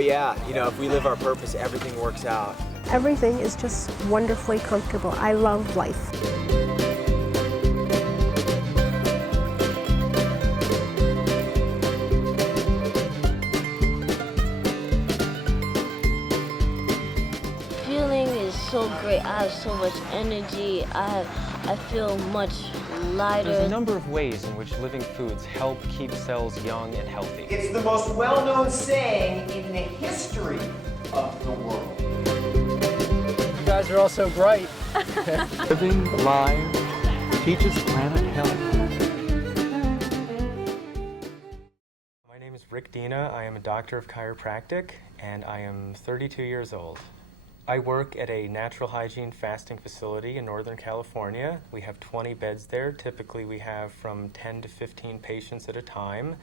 yeah, if we live our purpose, everything works out. Everything is just wonderfully comfortable. I love life. Feeling is so great. I have so much energy. I feel much lighter. There's a number of ways in which living foods help keep cells young and healthy. It's the most well-known saying in the history of the world. You guys are all so bright. Living live teaches planet health. My name is Dina. I am a doctor of chiropractic, and I am 32 years old. I work at a natural hygiene fasting facility in Northern California. We have 20 beds there. Typically, we have from 10 to 15 patients at a time.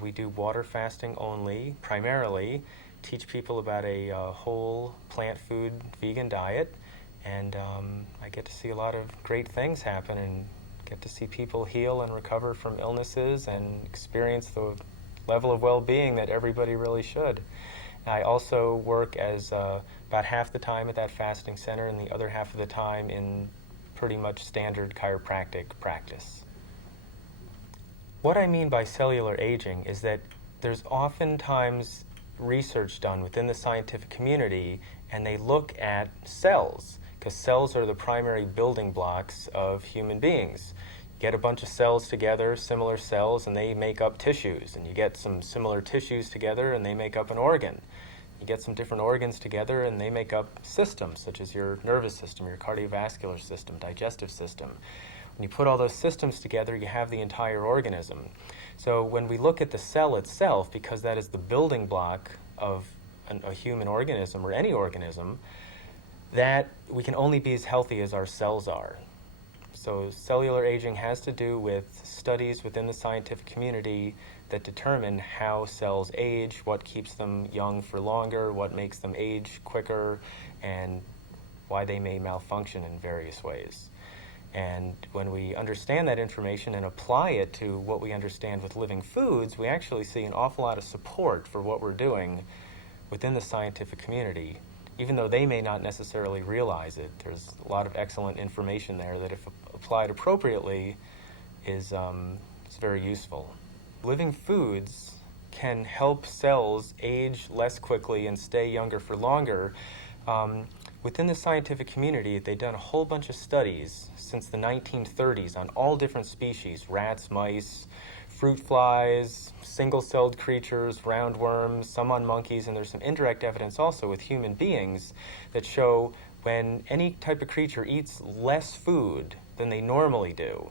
We do water fasting only, primarily, teach people about a whole plant food vegan diet, and I get to see a lot of great things happen and get to see people heal and recover from illnesses and experience the level of well-being that everybody really should. I also work as about half the time at that fasting center and the other half of the time in pretty much standard chiropractic practice. What I mean by cellular aging is that there's oftentimes research done within the scientific community, and they look at cells, because cells are the primary building blocks of human beings. Get a bunch of cells together, similar cells, and they make up tissues. And you get some similar tissues together and they make up an organ. You get some different organs together and they make up systems, such as your nervous system, your cardiovascular system, digestive system. When you put all those systems together, you have the entire organism. So when we look at the cell itself, because that is the building block of a human organism or any organism, that we can only be as healthy as our cells are. So cellular aging has to do with studies within the scientific community that determine how cells age, what keeps them young for longer, what makes them age quicker, and why they may malfunction in various ways. And when we understand that information and apply it to what we understand with living foods, we actually see an awful lot of support for what we're doing within the scientific community. Even though they may not necessarily realize it, there's a lot of excellent information there that, if applied appropriately, is very useful. Living foods can help cells age less quickly and stay younger for longer. Within the scientific community, they've done a whole bunch of studies since the 1930s on all different species: rats, mice, fruit flies, single-celled creatures, roundworms, some on monkeys, and there's some indirect evidence also with human beings that show when any type of creature eats less food than they normally do,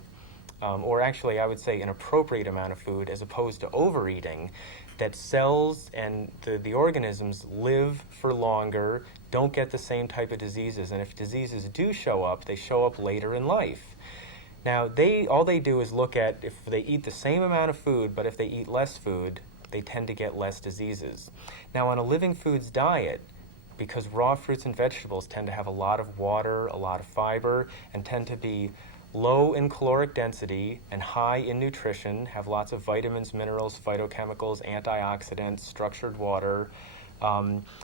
or actually I would say an appropriate amount of food as opposed to overeating, that cells and the organisms live for longer, don't get the same type of diseases, and if diseases do show up, they show up later in life. Now, all they do is look at if they eat the same amount of food, but if they eat less food, they tend to get less diseases. Now, on a living foods diet, because raw fruits and vegetables tend to have a lot of water, a lot of fiber, and tend to be low in caloric density and high in nutrition, have lots of vitamins, minerals, phytochemicals, antioxidants, structured water.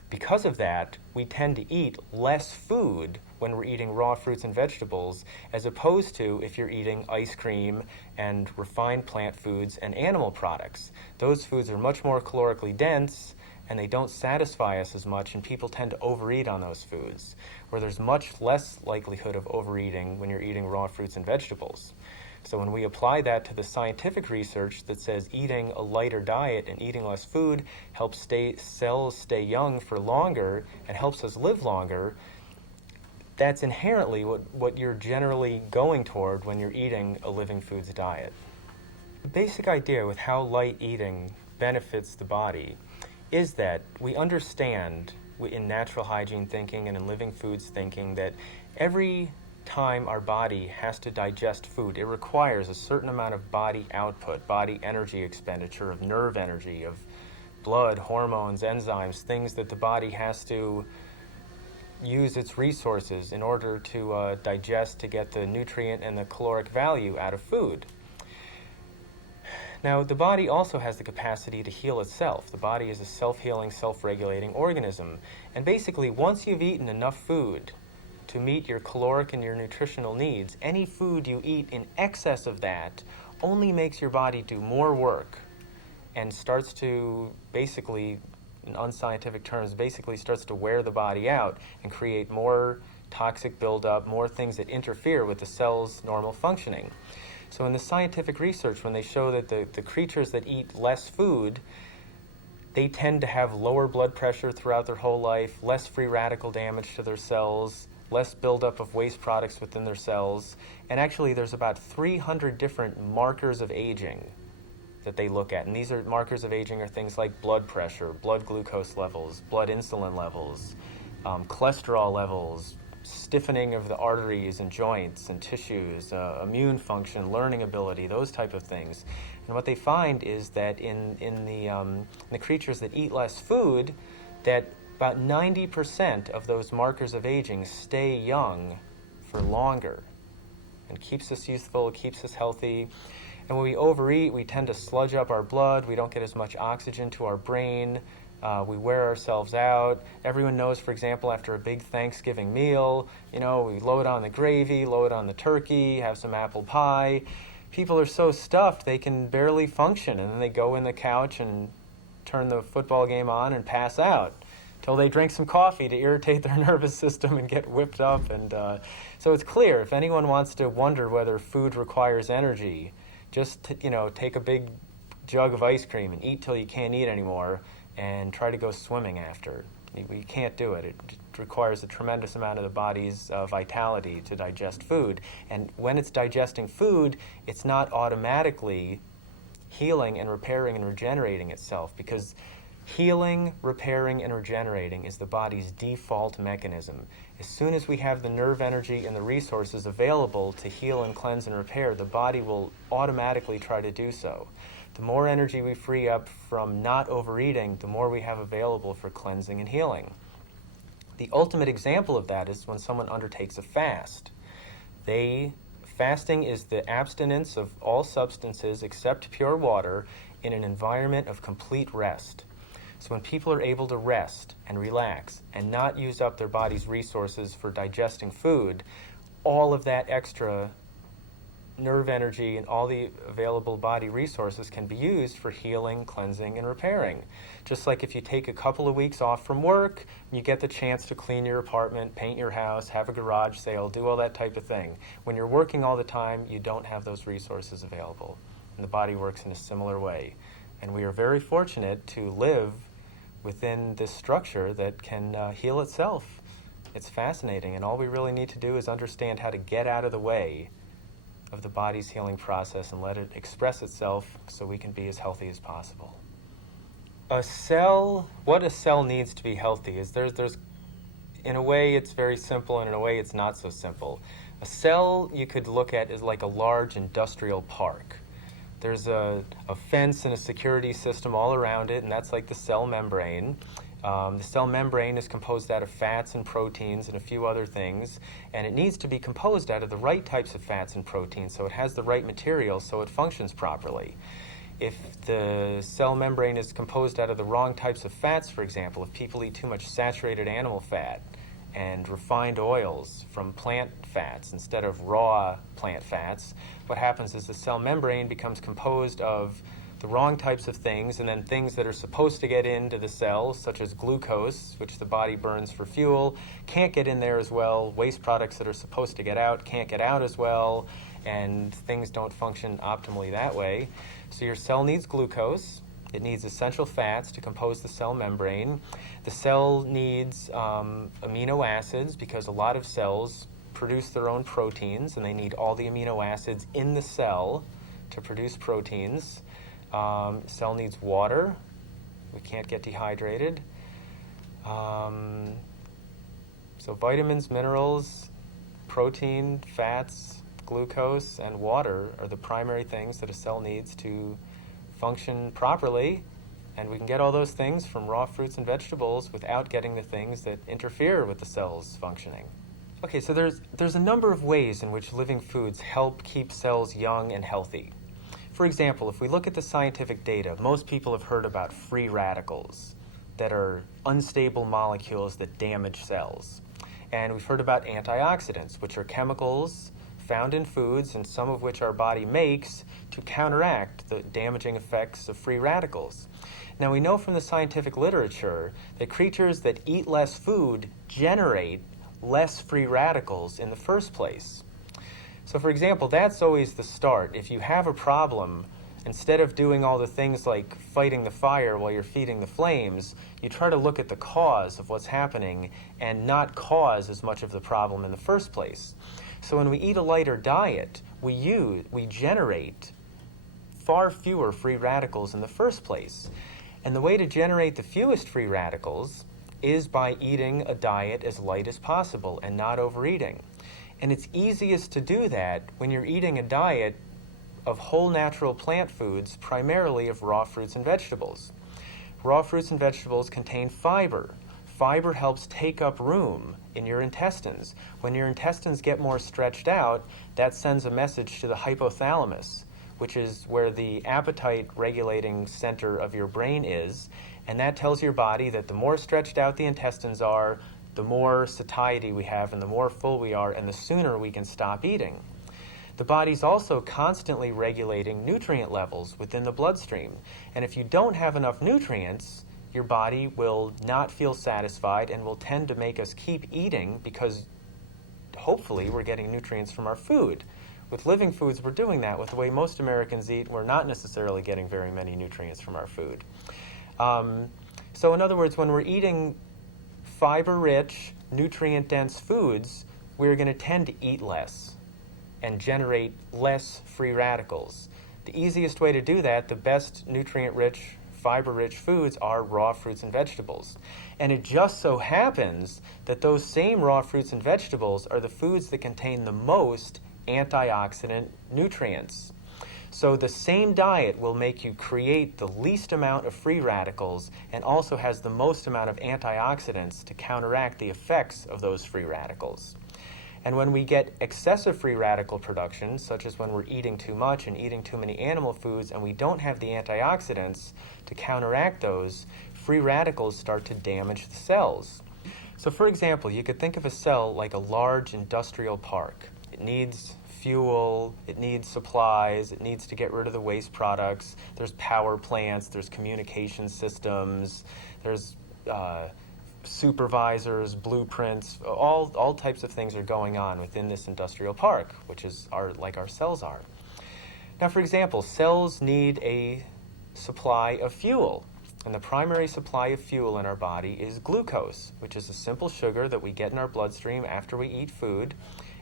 Because of that, we tend to eat less food when we're eating raw fruits and vegetables, as opposed to if you're eating ice cream and refined plant foods and animal products. Those foods are much more calorically dense, and they don't satisfy us as much, and people tend to overeat on those foods, where there's much less likelihood of overeating when you're eating raw fruits and vegetables. So when we apply that to the scientific research that says eating a lighter diet and eating less food helps cells stay young for longer and helps us live longer, that's inherently what you're generally going toward when you're eating a living foods diet. The basic idea with how light eating benefits the body is that we understand in natural hygiene thinking and in living foods thinking that every time our body has to digest food, it requires a certain amount of body output, body energy expenditure, of nerve energy, of blood, hormones, enzymes, things that the body has to use its resources in order to digest, to get the nutrient and the caloric value out of food. Now, the body also has the capacity to heal itself. The body is a self-healing, self-regulating organism. And basically, once you've eaten enough food to meet your caloric and your nutritional needs, any food you eat in excess of that only makes your body do more work and starts to basically, in unscientific terms, basically starts to wear the body out and create more toxic buildup, more things that interfere with the cell's normal functioning. So in the scientific research, when they show that the creatures that eat less food, they tend to have lower blood pressure throughout their whole life, less free radical damage to their cells, less buildup of waste products within their cells, and actually there's about 300 different markers of aging that they look at. And these are markers of aging are things like blood pressure, blood glucose levels, blood insulin levels, cholesterol levels, stiffening of the arteries and joints and tissues, immune function, learning ability, those type of things. And what they find is that in the creatures that eat less food, that about 90% of those markers of aging stay young for longer and keeps us youthful, keeps us healthy. And when we overeat, we tend to sludge up our blood. We don't get as much oxygen to our brain. We wear ourselves out. Everyone knows, for example, after a big Thanksgiving meal, we load on the gravy, load on the turkey, have some apple pie. People are so stuffed they can barely function, and then they go in the couch and turn the football game on and pass out till they drink some coffee to irritate their nervous system and get whipped up. And so it's clear, if anyone wants to wonder whether food requires energy, just take a big jug of ice cream and eat till you can't eat anymore, and try to go swimming after. You can't do it. It requires a tremendous amount of the body's vitality to digest food. And when it's digesting food, it's not automatically healing and repairing and regenerating itself, because healing, repairing, and regenerating is the body's default mechanism. As soon as we have the nerve energy and the resources available to heal and cleanse and repair, the body will automatically try to do so. The more energy we free up from not overeating, the more we have available for cleansing and healing. The ultimate example of that is when someone undertakes a fast. Fasting is the abstinence of all substances except pure water in an environment of complete rest. So when people are able to rest and relax and not use up their body's resources for digesting food, all of that extra nerve energy and all the available body resources can be used for healing, cleansing, and repairing. Just like if you take a couple of weeks off from work, you get the chance to clean your apartment, paint your house, have a garage sale, do all that type of thing. When you're working all the time, you don't have those resources available. And the body works in a similar way. And we are very fortunate to live within this structure that can heal itself. It's fascinating, and all we really need to do is understand how to get out of the way of the body's healing process and let it express itself so we can be as healthy as possible. What a cell needs to be healthy is there's in a way it's very simple, and in a way it's not so simple. A cell you could look at as like a large industrial park. There's a fence and a security system all around it, and that's like the cell membrane. The cell membrane is composed out of fats and proteins and a few other things, and it needs to be composed out of the right types of fats and proteins so it has the right material so it functions properly. If the cell membrane is composed out of the wrong types of fats, for example, if people eat too much saturated animal fat and refined oils from plant fats instead of raw plant fats, what happens is the cell membrane becomes composed of the wrong types of things, and then things that are supposed to get into the cells, such as glucose, which the body burns for fuel, can't get in there as well. Waste products that are supposed to get out can't get out as well, and things don't function optimally that way. So your cell needs glucose. It needs essential fats to compose the cell membrane. The cell needs amino acids, because a lot of cells produce their own proteins, and they need all the amino acids in the cell to produce proteins. Cell needs water. We can't get dehydrated. So vitamins, minerals, protein, fats, glucose, and water are the primary things that a cell needs to function properly, and we can get all those things from raw fruits and vegetables without getting the things that interfere with the cell's functioning. Okay, so there's a number of ways in which living foods help keep cells young and healthy. For example, if we look at the scientific data, most people have heard about free radicals that are unstable molecules that damage cells. And we've heard about antioxidants, which are chemicals found in foods and some of which our body makes to counteract the damaging effects of free radicals. Now we know from the scientific literature that creatures that eat less food generate less free radicals in the first place. So for example, that's always the start. If you have a problem, instead of doing all the things like fighting the fire while you're feeding the flames, you try to look at the cause of what's happening and not cause as much of the problem in the first place. So when we eat a lighter diet, we generate far fewer free radicals in the first place. And the way to generate the fewest free radicals is by eating a diet as light as possible and not overeating. And it's easiest to do that when you're eating a diet of whole natural plant foods, primarily of raw fruits and vegetables. Raw fruits and vegetables contain fiber. Fiber helps take up room in your intestines. When your intestines get more stretched out, that sends a message to the hypothalamus, which is where the appetite regulating center of your brain is, and that tells your body that the more stretched out the intestines are, the more satiety we have and the more full we are, and the sooner we can stop eating. The body's also constantly regulating nutrient levels within the bloodstream, and if you don't have enough nutrients, your body will not feel satisfied and will tend to make us keep eating because hopefully we're getting nutrients from our food. With living foods, we're doing that. With the way most Americans eat, we're not necessarily getting very many nutrients from our food. So in other words, when we're eating fiber-rich, nutrient-dense foods, we're going to tend to eat less and generate less free radicals. The easiest way to do that, the best nutrient-rich, fiber-rich foods are raw fruits and vegetables. And it just so happens that those same raw fruits and vegetables are the foods that contain the most antioxidant nutrients. So the same diet will make you create the least amount of free radicals and also has the most amount of antioxidants to counteract the effects of those free radicals. And when we get excessive free radical production, such as when we're eating too much and eating too many animal foods and we don't have the antioxidants to counteract those, free radicals start to damage the cells. So for example, you could think of a cell like a large industrial park. It needs fuel, it needs supplies, it needs to get rid of the waste products. There's power plants, there's communication systems, there's supervisors, blueprints, all types of things are going on within this industrial park, which is like our cells are. Now, for example, cells need a supply of fuel, and the primary supply of fuel in our body is glucose, which is a simple sugar that we get in our bloodstream after we eat food.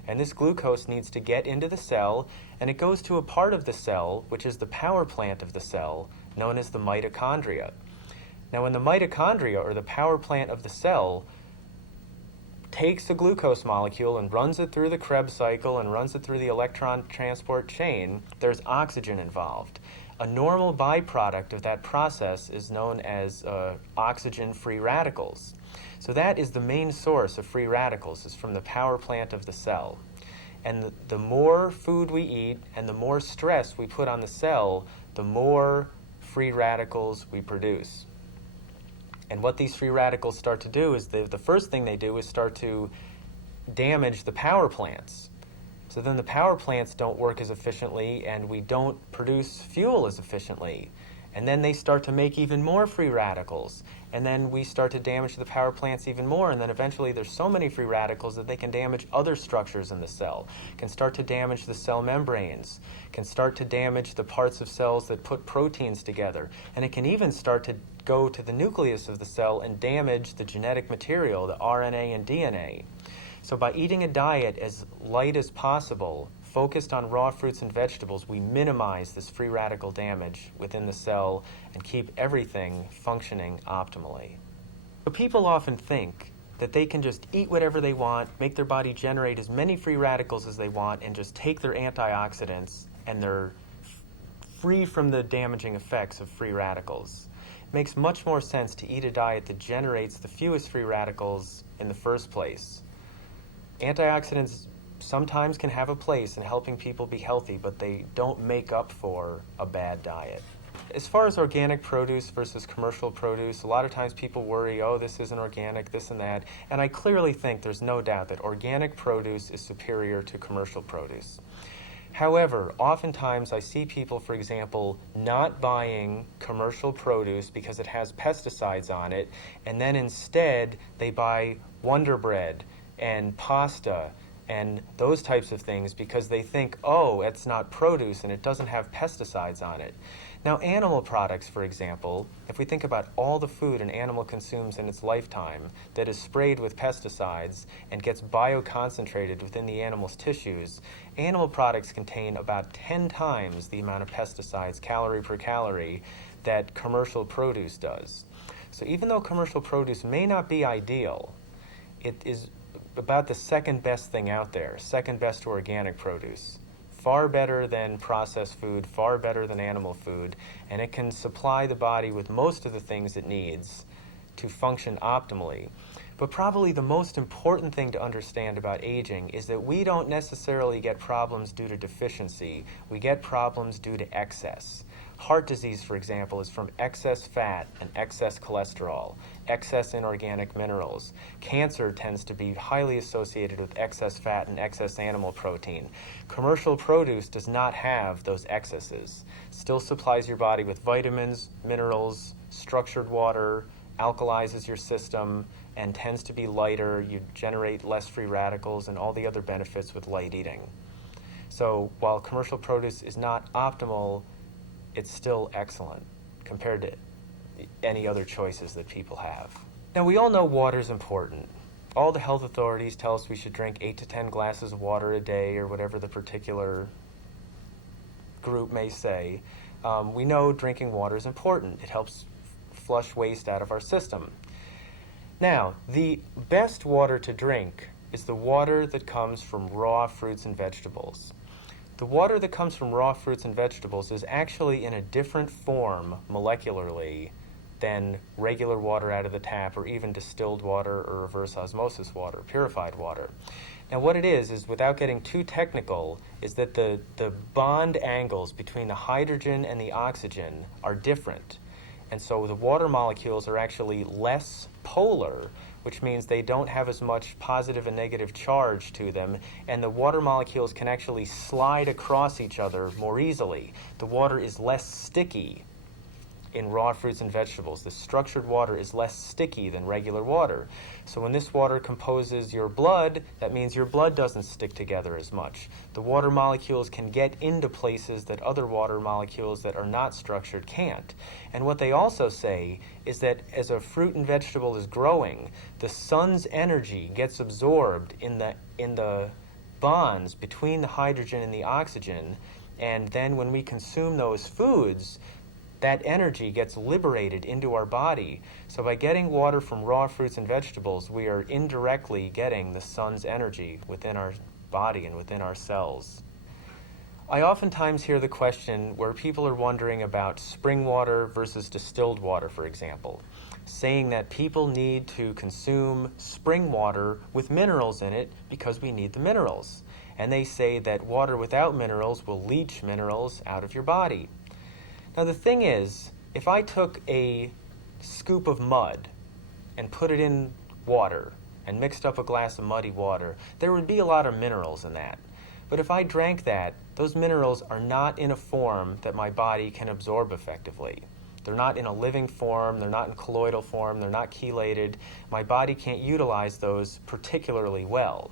And this glucose needs to get into the cell, and it goes to a part of the cell, which is the power plant of the cell, known as the mitochondria. Now, when the mitochondria, or the power plant of the cell, takes the glucose molecule and runs it through the Krebs cycle and runs it through the electron transport chain, there's oxygen involved. A normal byproduct of that process is known as oxygen-free radicals. So that is the main source of free radicals, is from the power plant of the cell. And the more food we eat and the more stress we put on the cell, the more free radicals we produce. And what these free radicals start to do is the first thing they do is start to damage the power plants. So then the power plants don't work as efficiently and we don't produce fuel as efficiently. And then they start to make even more free radicals. And then we start to damage the power plants even more. And then eventually there's so many free radicals that they can damage other structures in the cell, can start to damage the cell membranes, can start to damage the parts of cells that put proteins together. And it can even start to go to the nucleus of the cell and damage the genetic material, the RNA and DNA. So by eating a diet as light as possible, focused on raw fruits and vegetables, we minimize this free radical damage within the cell and keep everything functioning optimally. So people often think that they can just eat whatever they want, make their body generate as many free radicals as they want, and just take their antioxidants, and they're free from the damaging effects of free radicals. It makes much more sense to eat a diet that generates the fewest free radicals in the first place. Antioxidants sometimes can have a place in helping people be healthy, but they don't make up for a bad diet. As far as organic produce versus commercial produce, a lot of times people worry, oh, this isn't organic, this and that. And I clearly think there's no doubt that organic produce is superior to commercial produce. However, oftentimes I see people, for example, not buying commercial produce because it has pesticides on it, and then instead they buy Wonder Bread and pasta and those types of things because they think, oh, it's not produce and it doesn't have pesticides on it. Now, animal products, for example, if we think about all the food an animal consumes in its lifetime that is sprayed with pesticides and gets bioconcentrated within the animal's tissues, animal products contain about 10 times the amount of pesticides, calorie per calorie, that commercial produce does. So even though commercial produce may not be ideal, it is about the second best thing out there, second best to organic produce. Far better than processed food, far better than animal food, and it can supply the body with most of the things it needs to function optimally. But probably the most important thing to understand about aging is that we don't necessarily get problems due to deficiency. We get problems due to excess. Heart disease, for example, is from excess fat and excess cholesterol, excess inorganic minerals. Cancer tends to be highly associated with excess fat and excess animal protein. Commercial produce does not have those excesses. Still supplies your body with vitamins, minerals, structured water, alkalizes your system, and tends to be lighter. You generate less free radicals and all the other benefits with light eating. So while commercial produce is not optimal, it's still excellent compared to any other choices that people have. Now, we all know water is important. All the health authorities tell us we should drink 8 to 10 glasses of water a day, or whatever the particular group may say. We know drinking water is important. It helps flush waste out of our system. Now, the best water to drink is the water that comes from raw fruits and vegetables. The water that comes from raw fruits and vegetables is actually in a different form molecularly than regular water out of the tap, or even distilled water or reverse osmosis water, purified water. Now what it is without getting too technical, is that the bond angles between the hydrogen and the oxygen are different. And so the water molecules are actually less polar, which means they don't have as much positive and negative charge to them, and the water molecules can actually slide across each other more easily. The water is less sticky in raw fruits and vegetables. The structured water is less sticky than regular water. So when this water composes your blood, that means your blood doesn't stick together as much. The water molecules can get into places that other water molecules that are not structured can't. And what they also say is that as a fruit and vegetable is growing, the sun's energy gets absorbed in the bonds between the hydrogen and the oxygen, and then when we consume those foods, that energy gets liberated into our body. So by getting water from raw fruits and vegetables, we are indirectly getting the sun's energy within our body and within our cells. I oftentimes hear the question where people are wondering about spring water versus distilled water, for example, saying that people need to consume spring water with minerals in it because we need the minerals. And they say that water without minerals will leach minerals out of your body. Now the thing is, if I took a scoop of mud and put it in water and mixed up a glass of muddy water, there would be a lot of minerals in that. But if I drank that, those minerals are not in a form that my body can absorb effectively. They're not in a living form, they're not in colloidal form, they're not chelated. My body can't utilize those particularly well.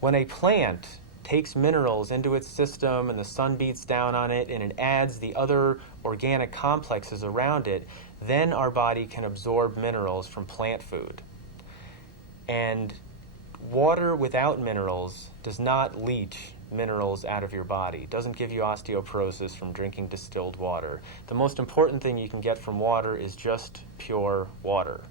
When a plant takes minerals into its system and the sun beats down on it and it adds the other organic complexes around it, then our body can absorb minerals from plant food. And water without minerals does not leach minerals out of your body. It doesn't give you osteoporosis from drinking distilled water. The most important thing you can get from water is just pure water.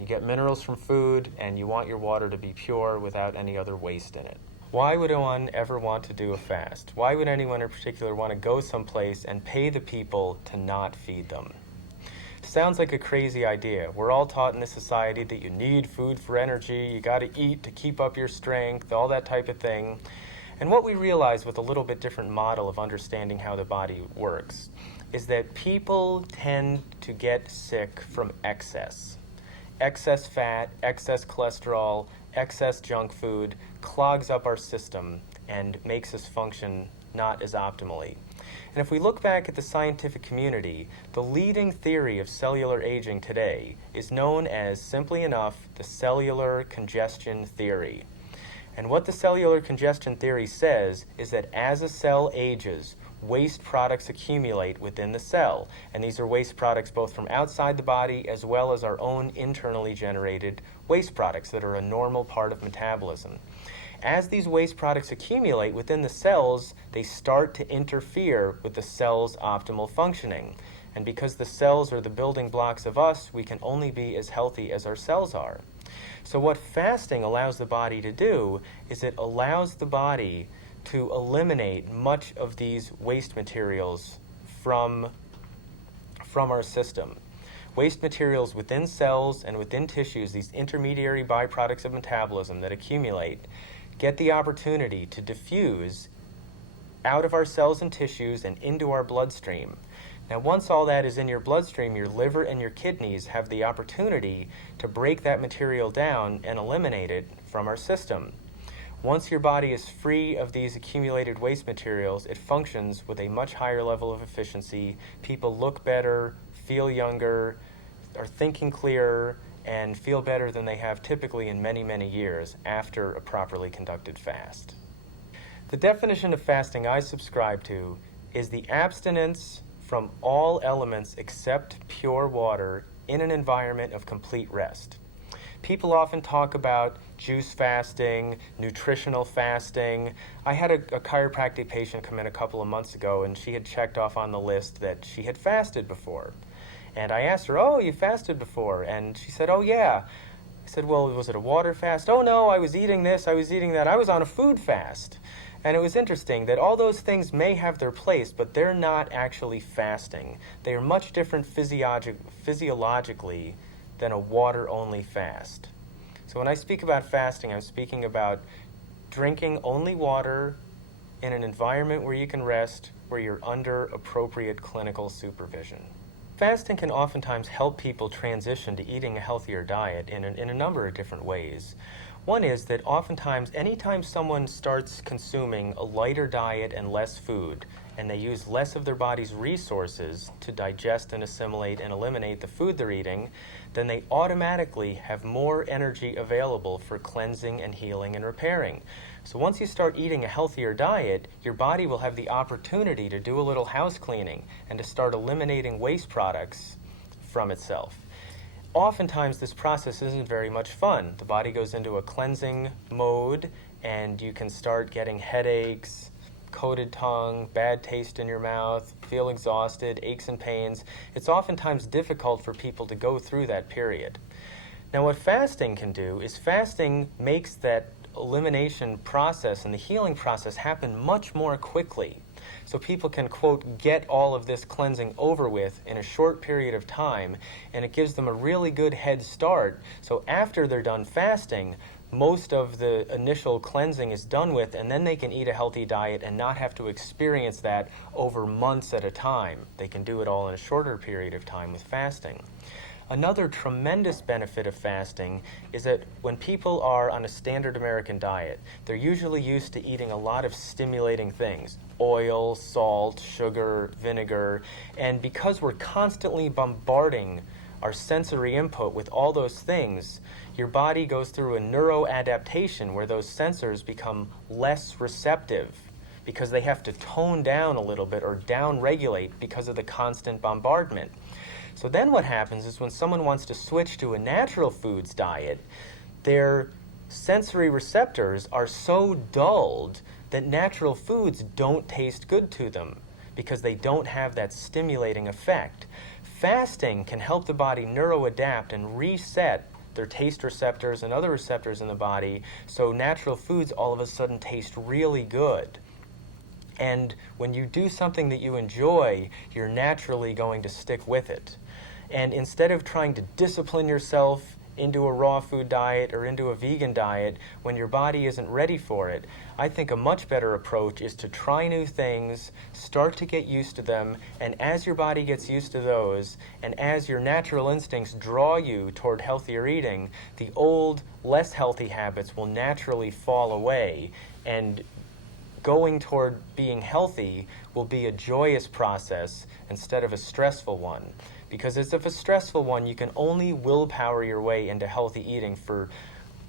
You get minerals from food, and you want your water to be pure without any other waste in it. Why would one ever want to do a fast? Why would anyone in particular want to go someplace and pay the people to not feed them? Sounds like a crazy idea. We're all taught in this society that you need food for energy, you got to eat to keep up your strength, all that type of thing. And what we realize with a little bit different model of understanding how the body works is that people tend to get sick from excess. Excess fat, excess cholesterol, excess junk food clogs up our system and makes us function not as optimally. And if we look back at the scientific community, the leading theory of cellular aging today is known as, simply enough, the cellular congestion theory. And what the cellular congestion theory says is that as a cell ages, waste products accumulate within the cell. And these are waste products both from outside the body as well as our own internally generated waste products that are a normal part of metabolism. As these waste products accumulate within the cells, they start to interfere with the cell's optimal functioning. And because the cells are the building blocks of us, we can only be as healthy as our cells are. So what fasting allows the body to do is it allows the body to eliminate much of these waste materials from our system. Waste materials within cells and within tissues, these intermediary byproducts of metabolism that accumulate, get the opportunity to diffuse out of our cells and tissues and into our bloodstream. Now, once all that is in your bloodstream, your liver and your kidneys have the opportunity to break that material down and eliminate it from our system. Once your body is free of these accumulated waste materials, it functions with a much higher level of efficiency. People look better, feel younger, are thinking clearer, and feel better than they have typically in many, many years after a properly conducted fast. The definition of fasting I subscribe to is the abstinence from all elements except pure water in an environment of complete rest. People often talk about juice fasting, nutritional fasting. I had a chiropractic patient come in a couple of months ago, and she had checked off on the list that she had fasted before. And I asked her, "Oh, you fasted before?" And she said, "Oh, yeah." I said, "Well, was it a water fast?" "Oh, no, I was eating this, I was eating that. I was on a food fast." And it was interesting that all those things may have their place, but they're not actually fasting. They are much different physiologically than a water-only fast. So when I speak about fasting, I'm speaking about drinking only water in an environment where you can rest, where you're under appropriate clinical supervision. Fasting can oftentimes help people transition to eating a healthier diet in a number of different ways. One is that oftentimes, anytime someone starts consuming a lighter diet and less food, and they use less of their body's resources to digest and assimilate and eliminate the food they're eating, then they automatically have more energy available for cleansing and healing and repairing. So once you start eating a healthier diet, your body will have the opportunity to do a little house cleaning and to start eliminating waste products from itself. Oftentimes, this process isn't very much fun. The body goes into a cleansing mode, and you can start getting headaches, coated tongue, bad taste in your mouth, feel exhausted, aches and pains. It's oftentimes difficult for people to go through that period. Now, what fasting can do is fasting makes that elimination process and the healing process happen much more quickly. So people can, quote, get all of this cleansing over with in a short period of time, and it gives them a really good head start. So after they're done fasting, most of the initial cleansing is done with, and then they can eat a healthy diet and not have to experience that over months at a time. They can do it all in a shorter period of time with fasting. Another tremendous benefit of fasting is that when people are on a standard American diet, they're usually used to eating a lot of stimulating things: oil, salt, sugar, vinegar. And because we're constantly bombarding our sensory input with all those things, your body goes through a neuroadaptation where those sensors become less receptive because they have to tone down a little bit or down-regulate because of the constant bombardment. So then what happens is when someone wants to switch to a natural foods diet, their sensory receptors are so dulled that natural foods don't taste good to them because they don't have that stimulating effect. Fasting can help the body neuroadapt and reset their taste receptors and other receptors in the body, so natural foods all of a sudden taste really good. And when you do something that you enjoy, you're naturally going to stick with it. And instead of trying to discipline yourself into a raw food diet or into a vegan diet when your body isn't ready for it, I think a much better approach is to try new things, start to get used to them, and as your body gets used to those, and as your natural instincts draw you toward healthier eating, the old, less healthy habits will naturally fall away, and going toward being healthy will be a joyous process instead of a stressful one. Because if it's a stressful one, you can only willpower your way into healthy eating for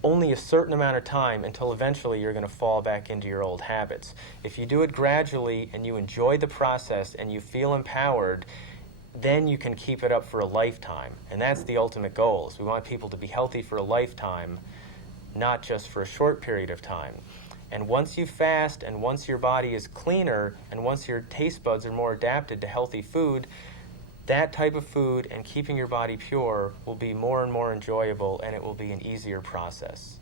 only a certain amount of time until eventually you're going to fall back into your old habits. If you do it gradually and you enjoy the process and you feel empowered, then you can keep it up for a lifetime. And that's the ultimate goal, is we want people to be healthy for a lifetime, not just for a short period of time. And once you fast and once your body is cleaner and once your taste buds are more adapted to healthy food, that type of food and keeping your body pure will be more and more enjoyable, and it will be an easier process.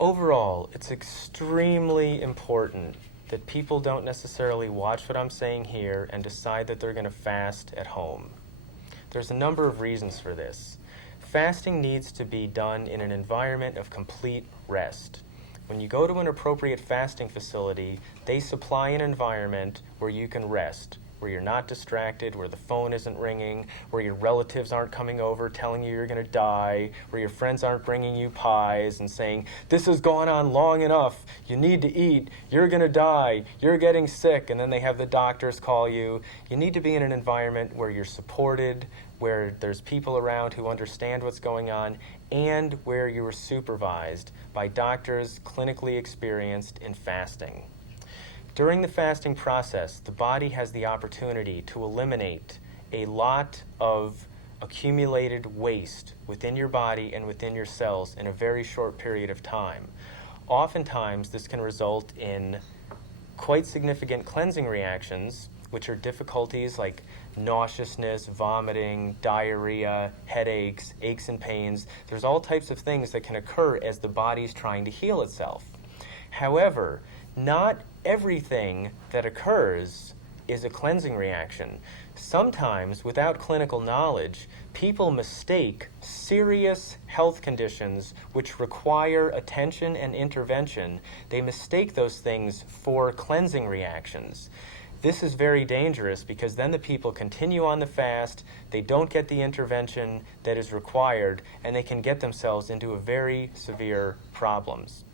Overall, it's extremely important that people don't necessarily watch what I'm saying here and decide that they're going to fast at home. There's a number of reasons for this. Fasting needs to be done in an environment of complete rest. When you go to an appropriate fasting facility, they supply an environment where you can rest, where you're not distracted, where the phone isn't ringing, where your relatives aren't coming over telling you you're going to die, where your friends aren't bringing you pies and saying, this has gone on long enough, you need to eat, you're going to die, you're getting sick, and then they have the doctors call you. You need to be in an environment where you're supported, where there's people around who understand what's going on, and where you are supervised by doctors clinically experienced in fasting. During the fasting process, the body has the opportunity to eliminate a lot of accumulated waste within your body and within your cells in a very short period of time. Oftentimes, this can result in quite significant cleansing reactions, which are difficulties like nauseousness, vomiting, diarrhea, headaches, aches and pains. There's all types of things that can occur as the body's trying to heal itself. However, not everything that occurs is a cleansing reaction. Sometimes, without clinical knowledge, people mistake serious health conditions which require attention and intervention. They mistake those things for cleansing reactions. This is very dangerous because then the people continue on the fast, they don't get the intervention that is required, and they can get themselves into a very severe problems.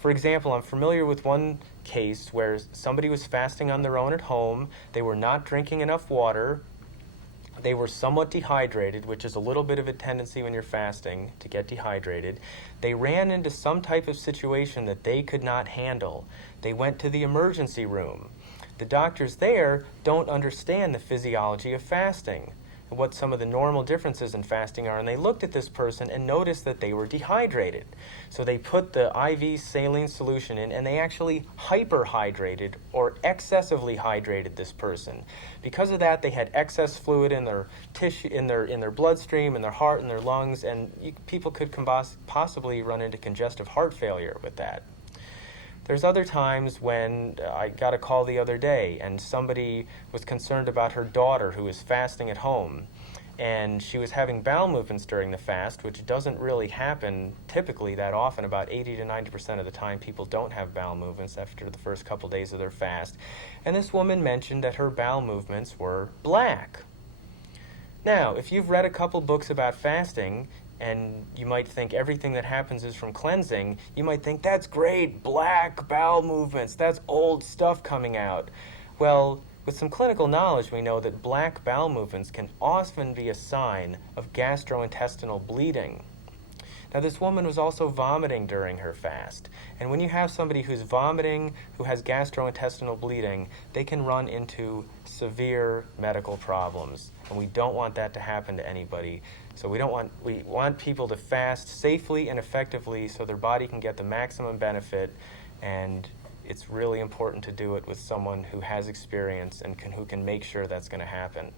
For example, I'm familiar with one case where somebody was fasting on their own at home. They were not drinking enough water. They were somewhat dehydrated, which is a little bit of a tendency when you're fasting to get dehydrated. They ran into some type of situation that they could not handle. They went to the emergency room. The doctors there don't understand the physiology of fasting and what some of the normal differences in fasting are, and they looked at this person and noticed that they were dehydrated. So they put the IV saline solution in, and they actually hyperhydrated or excessively hydrated this person. Because of that, they had excess fluid in their tissue, in their bloodstream, in their heart, in their lungs, and people could possibly run into congestive heart failure with that. There's other times when I got a call the other day and somebody was concerned about her daughter who was fasting at home, and she was having bowel movements during the fast, which doesn't really happen typically that often. About 80 to 90% of the time people don't have bowel movements after the first couple days of their fast. And this woman mentioned that her bowel movements were black. Now, if you've read a couple books about fasting, and you might think everything that happens is from cleansing, you might think, that's great, black bowel movements, that's old stuff coming out. Well, with some clinical knowledge, we know that black bowel movements can often be a sign of gastrointestinal bleeding. Now, this woman was also vomiting during her fast. And when you have somebody who's vomiting, who has gastrointestinal bleeding, they can run into severe medical problems. And we don't want that to happen to anybody. So we want people to fast safely and effectively so their body can get the maximum benefit, and it's really important to do it with someone who has experience and who can make sure that's going to happen.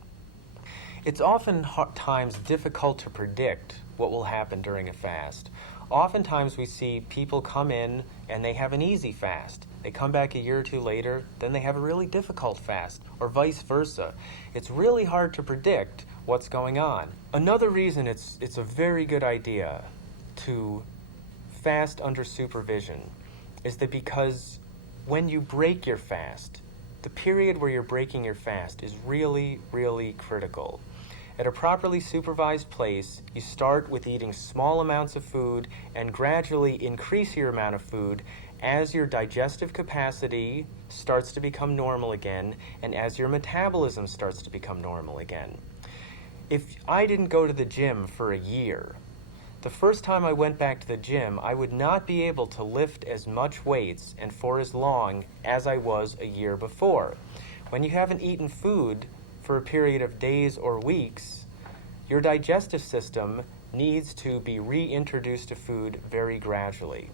It's often times difficult to predict what will happen during a fast. Oftentimes we see people come in and they have an easy fast. They come back a year or two later, then they have a really difficult fast, or vice versa. It's really hard to predict what's going on. Another reason it's a very good idea to fast under supervision is that because when you break your fast, the period where you're breaking your fast is really, really critical. At a properly supervised place, you start with eating small amounts of food and gradually increase your amount of food as your digestive capacity starts to become normal again and as your metabolism starts to become normal again. If I didn't go to the gym for a year, the first time I went back to the gym, I would not be able to lift as much weights and for as long as I was a year before. When you haven't eaten food for a period of days or weeks, your digestive system needs to be reintroduced to food very gradually.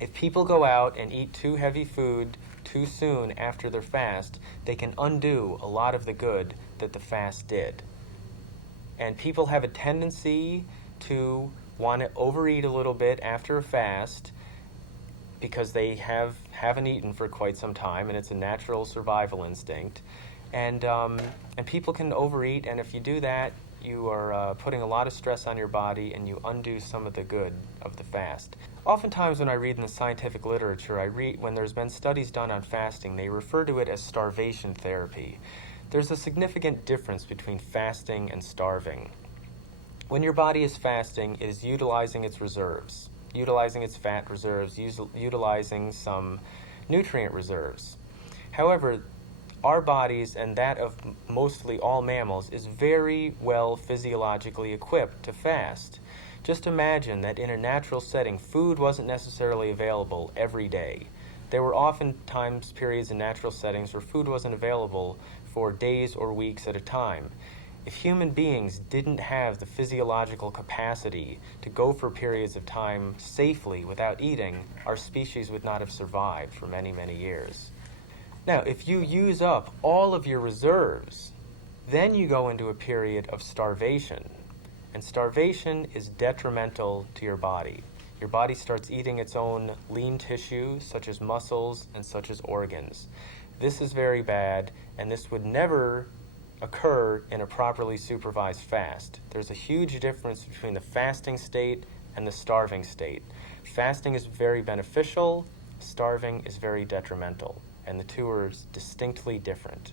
If people go out and eat too heavy food too soon after their fast, they can undo a lot of the good that the fast did. And people have a tendency to want to overeat a little bit after a fast because they haven't eaten for quite some time, and it's a natural survival instinct. And people can overeat, and if you do that, you are putting a lot of stress on your body, and you undo some of the good of the fast. Oftentimes when I read in the scientific literature, when there's been studies done on fasting, they refer to it as starvation therapy. There's a significant difference between fasting and starving. When your body is fasting, it is utilizing its reserves, utilizing its fat reserves, utilizing some nutrient reserves. However, our bodies, and that of mostly all mammals, is very well physiologically equipped to fast. Just imagine that in a natural setting, food wasn't necessarily available every day. There were oftentimes periods in natural settings where food wasn't available for days or weeks at a time. If human beings didn't have the physiological capacity to go for periods of time safely without eating, our species would not have survived for many, many years. Now, if you use up all of your reserves, then you go into a period of starvation. And starvation is detrimental to your body. Your body starts eating its own lean tissue, such as muscles and such as organs. This is very bad, and this would never occur in a properly supervised fast. There's a huge difference between the fasting state and the starving state. Fasting is very beneficial, starving is very detrimental, and the two are distinctly different.